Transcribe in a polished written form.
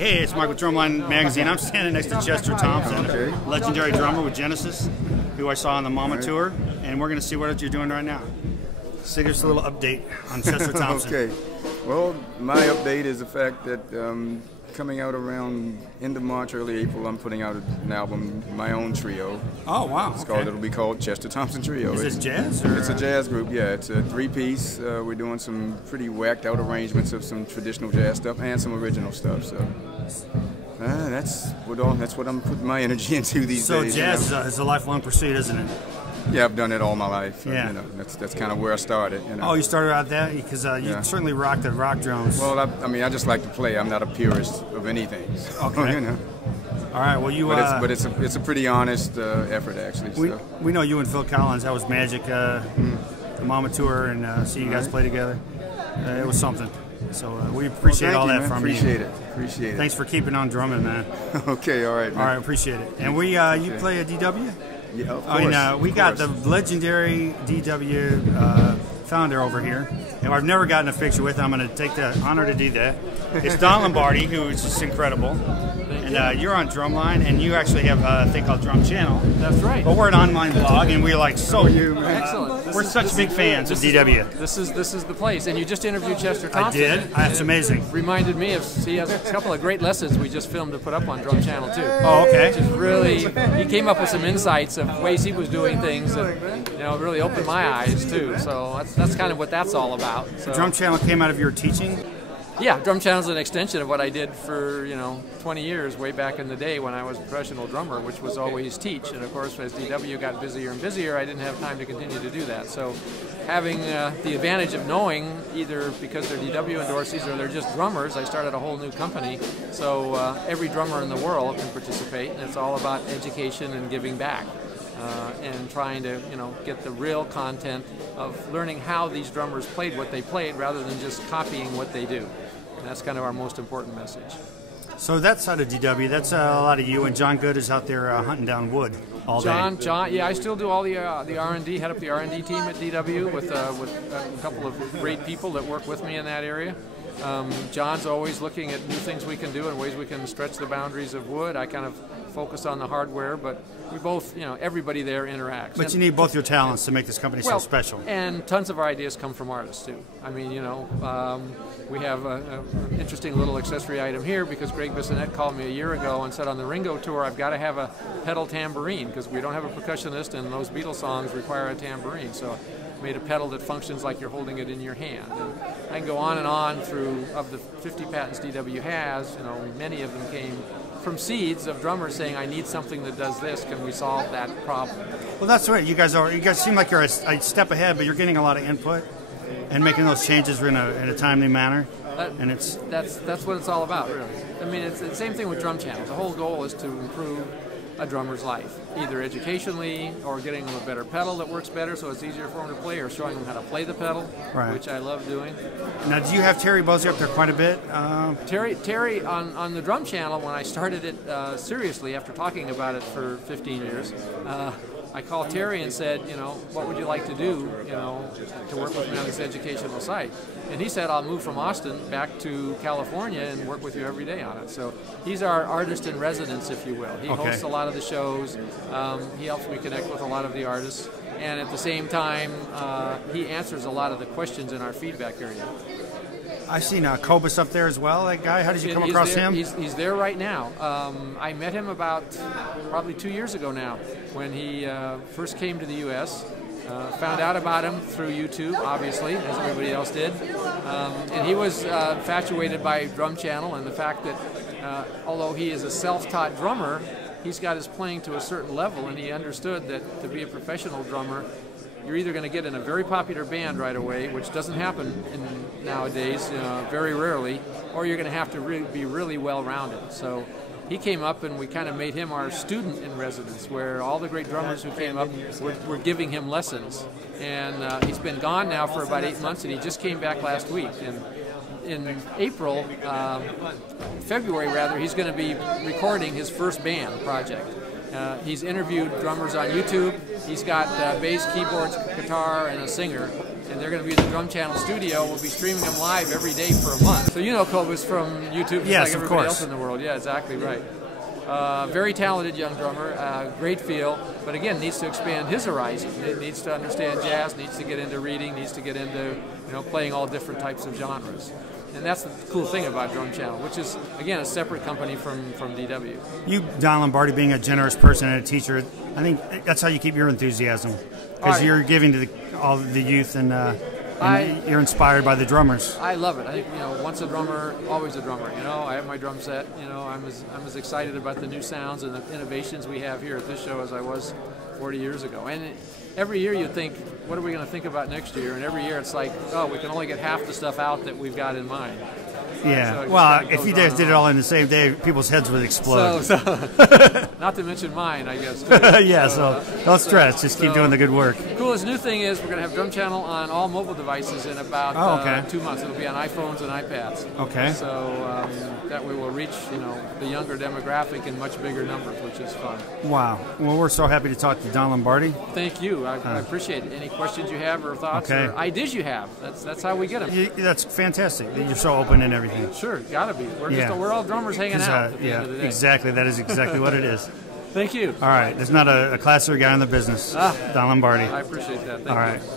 Hey, it's Mike with DRUMline magazine. I'm standing next to Chester Thompson, legendary drummer with Genesis, who I saw on the NAMM tour, and we're going to see what you're doing right now. So give us a little update on Chester Thompson. Okay. Well, my update is the fact that coming out around end of March, early April, I'm putting out an album, my own trio. Oh, wow. It'll be called Chester Thompson Trio. Is this jazz? Or? It's a jazz group, yeah. It's a three-piece. We're doing some pretty whacked out arrangements of some traditional jazz stuff and some original stuff. So that's what I'm putting my energy into these days. So jazz is a lifelong pursuit, isn't it? Yeah, I've done it all my life. Yeah. You know, that's kind of where I started. You know. Oh, you started out that because you certainly rock the rock drums. Well, I mean, I just like to play. I'm not a purist of anything. So, okay. You know. All right. Well, but it's a pretty honest effort, actually. We know you and Phil Collins. That was magic. The NAMM tour and see you guys play together. It was something. So we appreciate all that from you. Appreciate it. Thanks for keeping on drumming, man. Okay. All right. Man. All right. Appreciate it. And you play a DW? Yeah, of course. I mean, we got the legendary DW founder over here, and I've never gotten a picture with him. I'm going to take the honor to do that. It's Don Lombardi, who is just incredible. And you're on DRUMline, and you actually have a thing called Drum Channel. That's right. But we're an online blog, and we're like excellent. We're such big fans of DW. This is the place, and you just interviewed Chester Thompson. I did. That's amazing. Reminded me of he has a couple of great lessons we just filmed to put up on Drum Channel too. Oh, okay. Which is really he came up with some insights of ways he was doing things that really opened my eyes too. So that's kind of what that's all about. So, Drum Channel came out of your teaching. Yeah, Drum Channel is an extension of what I did for 20 years, way back in the day when I was a professional drummer, which was always teach. And of course, as DW got busier and busier, I didn't have time to continue to do that. So, having the advantage of knowing either because they're DW endorsees or they're just drummers, I started a whole new company. So every drummer in the world can participate, and it's all about education and giving back. And trying to get the real content of learning how these drummers played what they played rather than just copying what they do. And that's kind of our most important message. So that side of DW, that's a lot of you, and John Good is out there hunting down wood all day. John, yeah, I still do all the R&D, head up the R&D team at DW with a couple of great people that work with me in that area. John's always looking at new things we can do and ways we can stretch the boundaries of wood. I kind of focus on the hardware, but we both, everybody there interacts. But you need both your talents to make this company so special. And tons of our ideas come from artists too. I mean, we have an interesting little accessory item here because Greg Bissonette called me a year ago and said on the Ringo tour I've got to have a pedal tambourine because we don't have a percussionist and those Beatles songs require a tambourine. So made a pedal that functions like you're holding it in your hand. And I can go on and on through, of the 50 patents DW has, many of them came from seeds of drummers saying, I need something that does this, can we solve that problem? Well, that's right, you guys seem like you're a step ahead, but you're getting a lot of input and making those changes in a timely manner. That's what it's all about, really. I mean, it's the same thing with Drum Channel. The whole goal is to improve a drummer's life, either educationally or getting them a better pedal that works better so it's easier for them to play, or showing them how to play the pedal, which I love doing. Now, do you have Terry Bosey up there quite a bit? Terry on the Drum Channel, when I started it seriously after talking about it for 15 years, I called Terry and said, what would you like to do, to work with me on this educational site? And he said, I'll move from Austin back to California and work with you every day on it. So he's our artist in residence, if you will. He hosts a lot of the shows. He helps me connect with a lot of the artists. And at the same time, he answers a lot of the questions in our feedback area. I've seen Cobus up there as well, that guy. How did you come across him? He's there right now. I met him about probably 2 years ago now when he first came to the U.S., found out about him through YouTube, obviously, as everybody else did. And he was infatuated by Drum Channel and the fact that although he is a self-taught drummer, he's got his playing to a certain level, and he understood that to be a professional drummer, you're either going to get in a very popular band right away, which doesn't happen nowadays, very rarely, or you're going to have to be really well-rounded. So he came up and we kind of made him our student in residence, where all the great drummers who came up were giving him lessons. And he's been gone now for about 8 months, and he just came back last week. And in February rather, he's going to be recording his first band project. He's interviewed drummers on YouTube. He's got bass, keyboards, guitar, and a singer. And and they're going to be in the Drum Channel studio. We'll be streaming them live every day for a month. So you know Cobus from YouTube, just yes, like everybody else in the world. Yeah, exactly right. Very talented young drummer, great feel, but again needs to expand his horizon. It needs to understand jazz, needs to get into reading, needs to get into playing all different types of genres. And that's the cool thing about Drum Channel, which is, again, a separate company from DW. You, Don Lombardi, being a generous person and a teacher, I think that's how you keep your enthusiasm. Because you're giving to all the youth and you're inspired by the drummers. I love it. I think, once a drummer, always a drummer. I have my drum set. I'm as excited about the new sounds and the innovations we have here at this show as I was 40 years ago. And every year you think, what are we going to think about next year? And every year it's like, oh, we can only get half the stuff out that we've got in mind. Yeah. So well, if you guys did it all in the same day, people's heads would explode. Not to mention mine, I guess. Yeah. So don't stress. Just keep doing the good work. The coolest new thing is we're going to have Drum Channel on all mobile devices in about 2 months. It'll be on iPhones and iPads. Okay. So that way we'll reach the younger demographic in much bigger numbers, which is fun. Wow. Well, we're so happy to talk to Don Lombardi. Thank you. I appreciate it. Any questions you have or thoughts or ideas you have? That's how we get them. That's fantastic. You're so open and everything. Sure, gotta be. We're all drummers hanging out. At the end of the day. Exactly. That is exactly what it is. Thank you. All right. There's not a classier guy in the business. Don Lombardi. I appreciate that. Thank you. All right.